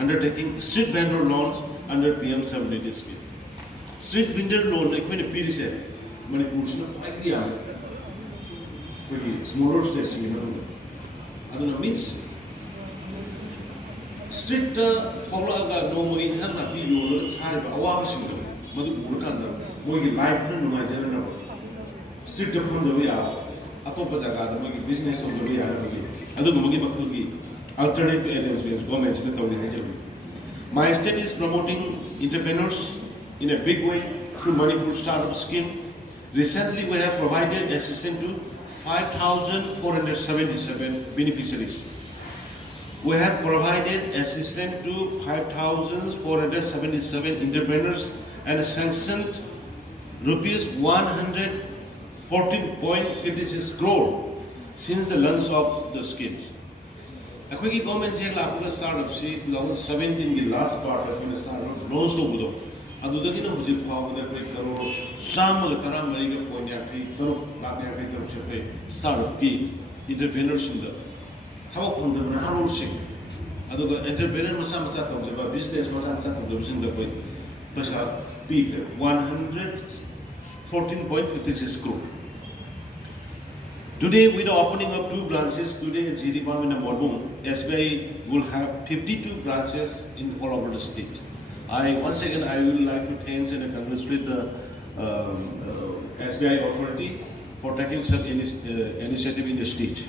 undertaking street vendor loans under PM Stability Scheme. Street vendor loan, like when a period, Manipur is not quite young. Smaller states, that means street Paula no more is not be your type of hours. Mother Burkanda, Mogi life and my general. Street from the way out, Apopazaga, the business of the way out. I don't know alternative arrangements, governments. My state is promoting entrepreneurs in a big way through Manipur Startup Scheme. Recently, we have provided assistance to 5,477 beneficiaries. We have provided assistance to 5,477 entrepreneurs and sanctioned rupees 114.56 crore since the launch of the schemes. Akwai government je lapuga startup si 2017 ki last quarter in startup launch to budo adudagi na hujik phawda kai crore shamal tara mari ga point ya kai crore lakh ya kai taruk se kai startup ki entrepreneurs inda thawak phangda na role se aduga entrepreneur masa macha tawjaba business masa macha tawjaba sin da kai pasa pi 114.56 crore. Today, with the opening of 2 branches today in Jiribam and Morbung, SBI will have 52 branches in all over the state. Once again, I would like to thank and congratulate the SBI authority for taking such initiative in the state.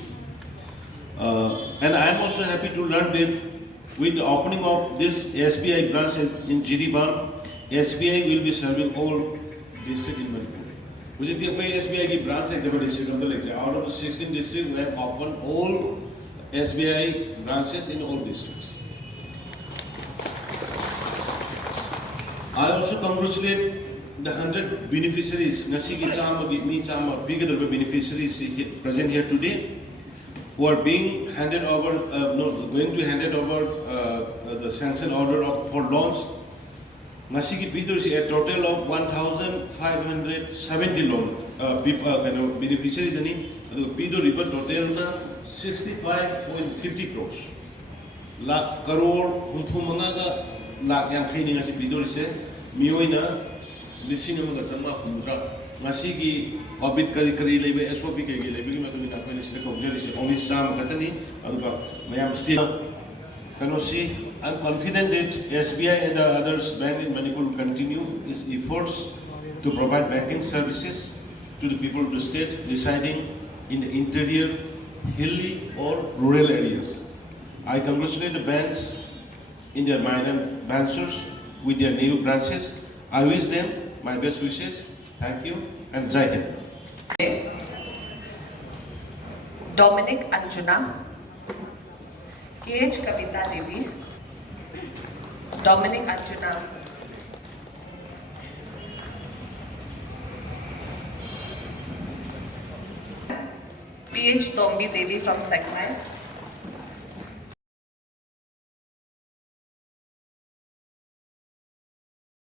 And I am also happy to learn that with the opening of this SBI branch in Jiribam, SBI will be serving all districts in Manipur. Which is the SBI branch district out of the 16 districts, we have opened all SBI branches in all districts. I also congratulate the 100 beneficiaries, Nasiki Chama, Gitni Chama, bigger beneficiaries present here today, who are being handed over, going to hand it over the sanction order for loans. Nasiki Peter is a total of 1,570 loan beneficiaries. Peter River total na 65.50 crores. Lakh crore humpu mangaga lakh yang kini ngasi Peter is mioi na lising mga sama kumra. Nasiki orbit kari lebe SOP kaya lebe kaya matumi na kaya sila kobjeri siya only sam katani aduga mayam still. I'm confident that SBI and the others bank in Manipur will continue its efforts to provide banking services to the people of the state residing in the interior, hilly or rural areas. I congratulate the banks in their minor ventures with their new branches. I wish them my best wishes. Thank you and Jai Hind. Dominic Anjuna, KH Kavita Devi, Dominic Anjuna, PH Tombi Devi from Segment,